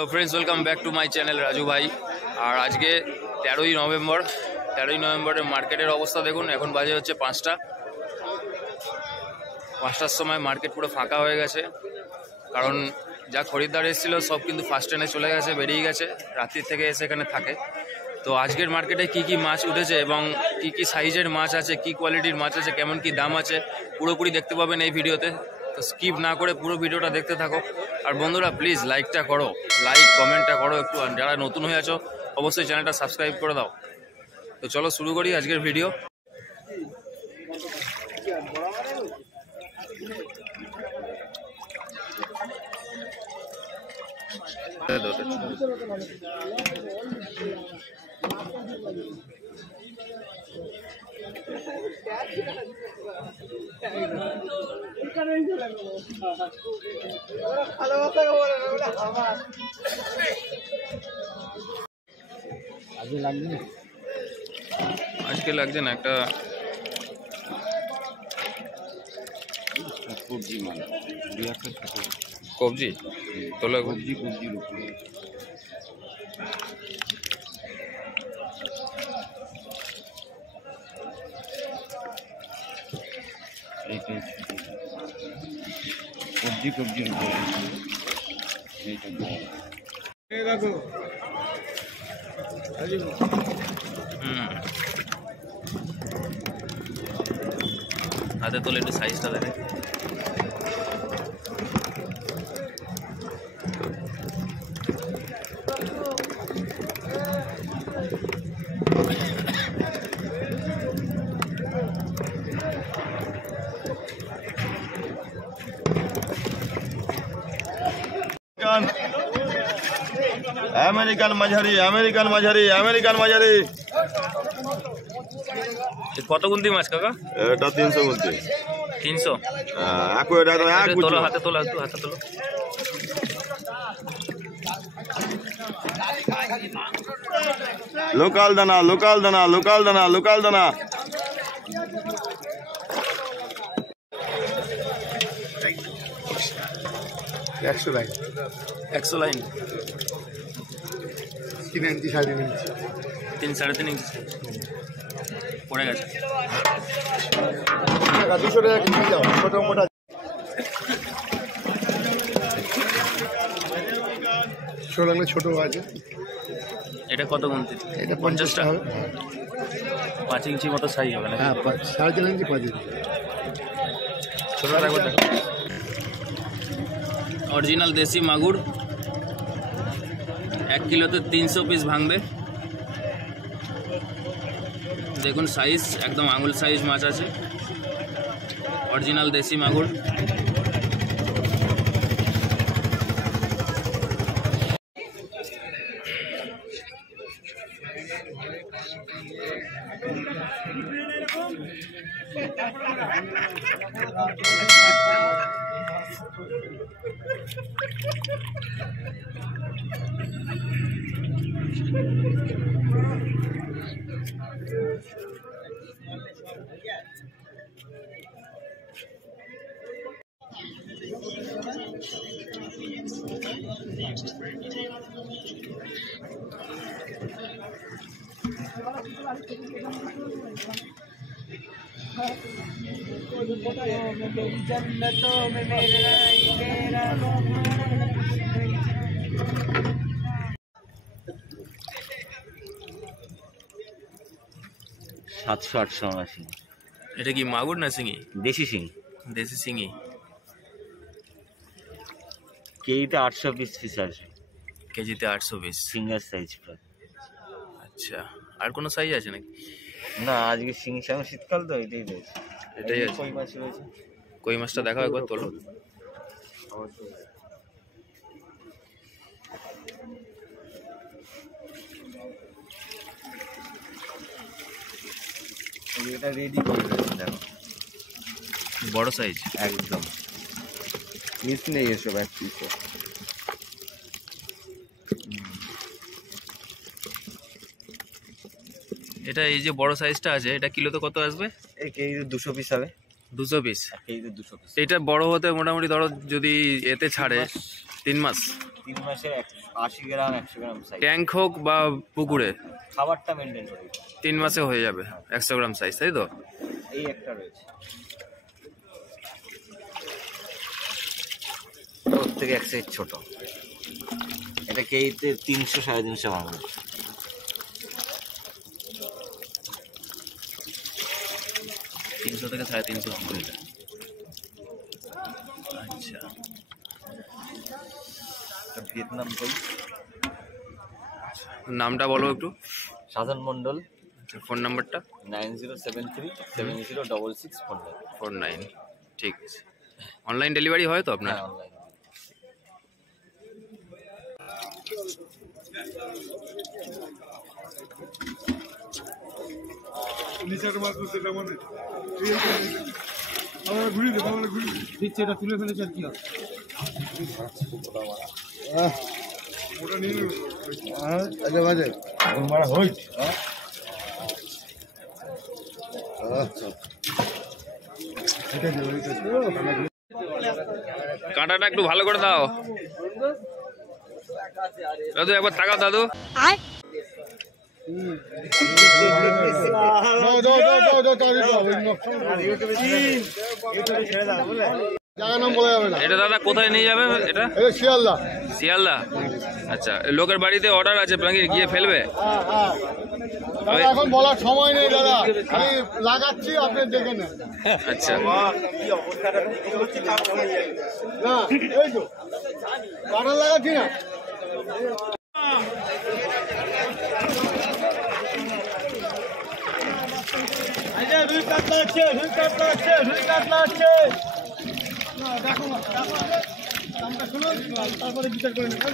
Hello friends, welcome back to my channel Raju ভাই। আর আজকে 13ই নভেম্বরের মার্কেটের অবস্থা দেখুন। এখন বাজে হচ্ছে 5টার সময় মার্কেট পুরো ফাঁকা হয়ে গেছে, কারণ যা খরিদ্দার এসেছিলো সব কিন্তু ফার্স্ট ট্রেনে চলে গেছে, বেরিয়ে গেছে, রাত্রির থেকে এসে এখানে থাকে। তো আজকের মার্কেটে কি কি মাছ উঠেছে এবং কি কি সাইজের মাছ আছে, কি কোয়ালিটির মাছ আছে, কেমন কি দাম আছে, পুরোপুরি দেখতে পাবেন এই ভিডিওতে। তো স্কিপ না করে পুরো ভিডিওটা দেখতে থাকো। আর বন্ধুরা প্লিজ লাইকটা করো, কমেন্টটা করো একটু। আর যারা নতুন হয়ে আছো অবশ্যই চ্যানেলটা সাবস্ক্রাইব করে দাও। তো চলো শুরু করি আজকের ভিডিও। আজকে লাগছে না একটা কবজি মাল কবজি তোলা কবজির উপরে এইটাই কবজির উপরে এইটা দেখো। হাতে তোলে একটু সাইজটা দেখে। আমেরিকান মাঝারি কত গুনতি মাছ কাকা? এটা 300 গুনতি। 300? তোলো, হাতে তোলো, একটু হাতে তোলো। লোকাল দানা 100 লাইন 100 লাইন 3 ইঞ্চি 3.5 ইঞ্চি 3-3.5 ইঞ্চি পড়ে গেছে। 200 টাকা কিনে যাও ছোট মোটা। ছোট ছোট আছে। এটা কত গুনতি? এটা 50 টাকা হবে। 5 ইঞ্চি মতো সাইজ হবে না? হ্যাঁ 3.5 ইঞ্চি 5 ইঞ্চি ছোট রাখবো। অরিজিনাল দেশি মাগুর 1 কিলোতে 300 পিস ভাঙবে। দেখুন সাইজ একদম আঙুল সাইজ মাছ আছে, অরিজিনাল দেশি মাগুর। এটা কি মাগুর না শিঙি? দেশি শিঙি। দেশি শিঙি কেজিতে 800 পিস আছে। কেজিতে 800 পিস, ফিঙ্গার সাইজ প্রায়। আচ্ছা, আর কোনো সাইজ আছে নাকি? না, আজকে শিঙি সামনে শীতকাল তো এটাই রয়েছে। এটাই আছে। কই মাছ রয়েছে। কই মাছটা দেখাও একবার, তোলো। এটা রেডি করে রয়েছে, দেখো বড় সাইজ একদম। মিস নেই এসব এক পিসে। এটা এই যে বড় সাইজটা আছে, এটা কিলোতে কত আসবে? এই কেজিতে 200 পিস হবে। 200 পিস? কেজিতে 200 পিস। এটা বড় হতে মোটামুটি ধরো যদি এতে ছাড়ে 3 মাস। 3 মাসে 80 গ্রাম 100 গ্রাম সাইজ। ট্যাঙ্ক হোক বা পুকুরে খাবারটা মেনটেন করি। 3 মাসে হয়ে যাবে 100 গ্রাম সাইজ, তাই তো? এই একটা রয়েছে, ওর থেকে এক সাইজ ছোট। এটা কেইতে 300 350 ভাঙবে। 300 থেকে 350 ভাঙবে এটা। আচ্ছা, ভিয়েতনাম কই। নামটা বলো একটু। সাধন মন্ডল। ফোন নাম্বারটা? 9073706649। ঠিক আছে। অনলাইন ডেলিভারি হয় তো আপনার? হ্যাঁ, অনলাইন। দিচ্ছে, এটা তুলে ফেলেছে আর কি হবে? কাঁটাটা একটু ভালো করে দাও দাদু, একবার তাকাও দাদু। এটা দাদা কোথায় নিয়ে যাবে এটা? শিয়ালদা। শিয়ালদা? আচ্ছা, লোকের বাড়িতে অর্ডার আছে, আপনাকে গিয়ে ফেলবে? এখন বলার সময় নেই দাদা, আমি লাগাচ্ছি, আপনি দেখে নেন। আচ্ছা, না এই তো কাটা লাগাচ্ছি না। রুই কাতলা আছে, রুই কাতলা আছে, রুই কাতলা আছে। দেখো দামটা শুনুন, তারপরে বিচার করে নেবেন।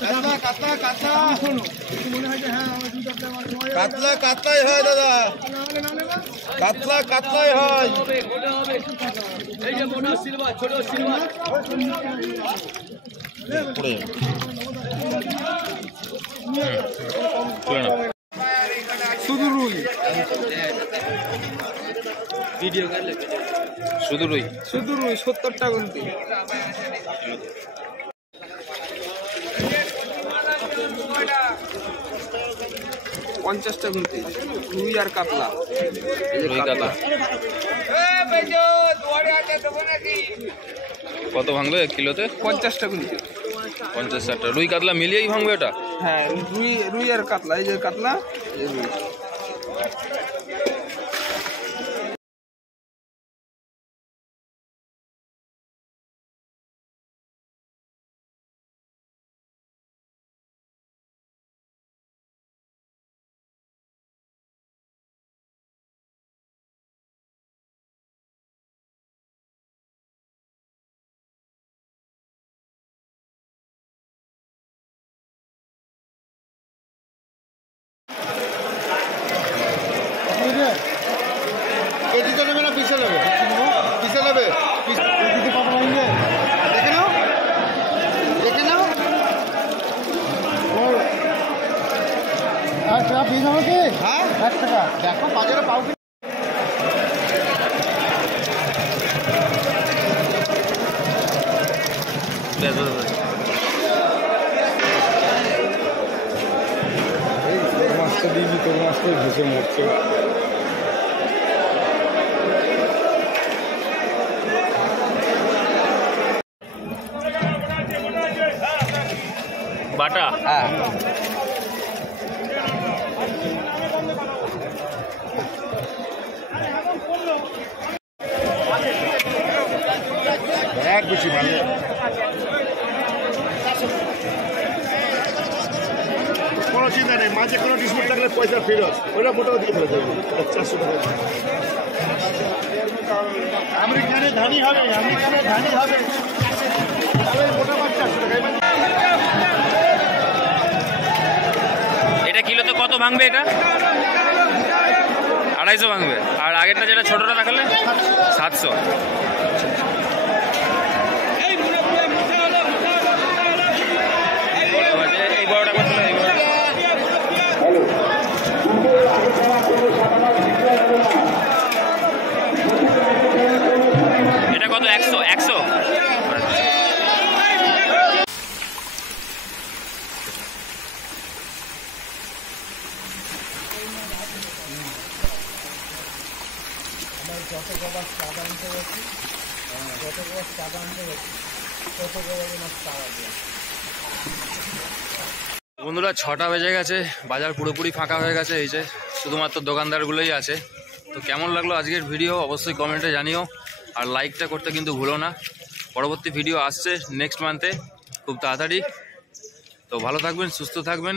কাতলা কাতলা কাতলা শোনো, মনে হয় যে হ্যাঁ আমার দুই কাতলা আমার সময় কাতলা কাতলাই হয় দাদা, কাতলা কাতলাই হয়। এই যে মোটা সিলভার, ছোট সিলভার শুধু রুই, ভিডিও করলে শুধু রুই, শুধু রুই 70 টাকা গুনতি। পঞ্চাশটা গুনতি রুই আর কাতলা। রুই কাতলা কত ভাঙবে কিলোতে? 50টা গুনতি। 50-60টা রুই কাতলা মিলিয়েই ভাঙবে এটা? হ্যাঁ, রুই রুই আর কাতলা, এই যে কাতলা, এই রুই। কেজিতে নেবে না পিসে নেবে? পিসে নেবে, কেজিতে কত ভাঙবে দেখে নাও, দেখে নাও। আচ্ছা, পিস হবে কি? হ্যাঁ, 1 টাকা। দেখো বাজারে পাও কি? মাছটা দিবি, তোর মাছটা ঘুষে মরছে। বাটা? হ্যাঁ, এক বেশি ভালো। কোনো চিন্তা নেই, মাঝে কোনো ডিসপুট লাগলে পয়সা ফেরত, ওটা মোটাও দিয়ে ফেলে দেবে 400 টাকা। আমেরিকানে ধানি হবে, আমেরিকানে ধানি হবে, মোটা মাছ 400 টাকা। এটা কিলোতে কত ভাঙবে? এটা 250 ভাঙবে। আর আগেরটা যেটা ছোটটা দেখালে 700। এই বড়টা কত? এটা কত? 100? 100? বন্ধুরা 6টা বেজে গেছে, বাজার পুরোপুরি ফাঁকা হয়ে গেছে, এই যে শুধুমাত্র দোকানদারগুলোই আছে। তো কেমন লাগলো আজকের ভিডিও অবশ্যই কমেন্টে জানিও, আর লাইকটা করতে কিন্তু ভুলো না। পরবর্তী ভিডিও আসছে নেক্সট মান্থে খুব তাড়াতাড়ি। তো ভালো থাকবেন, সুস্থ থাকবেন।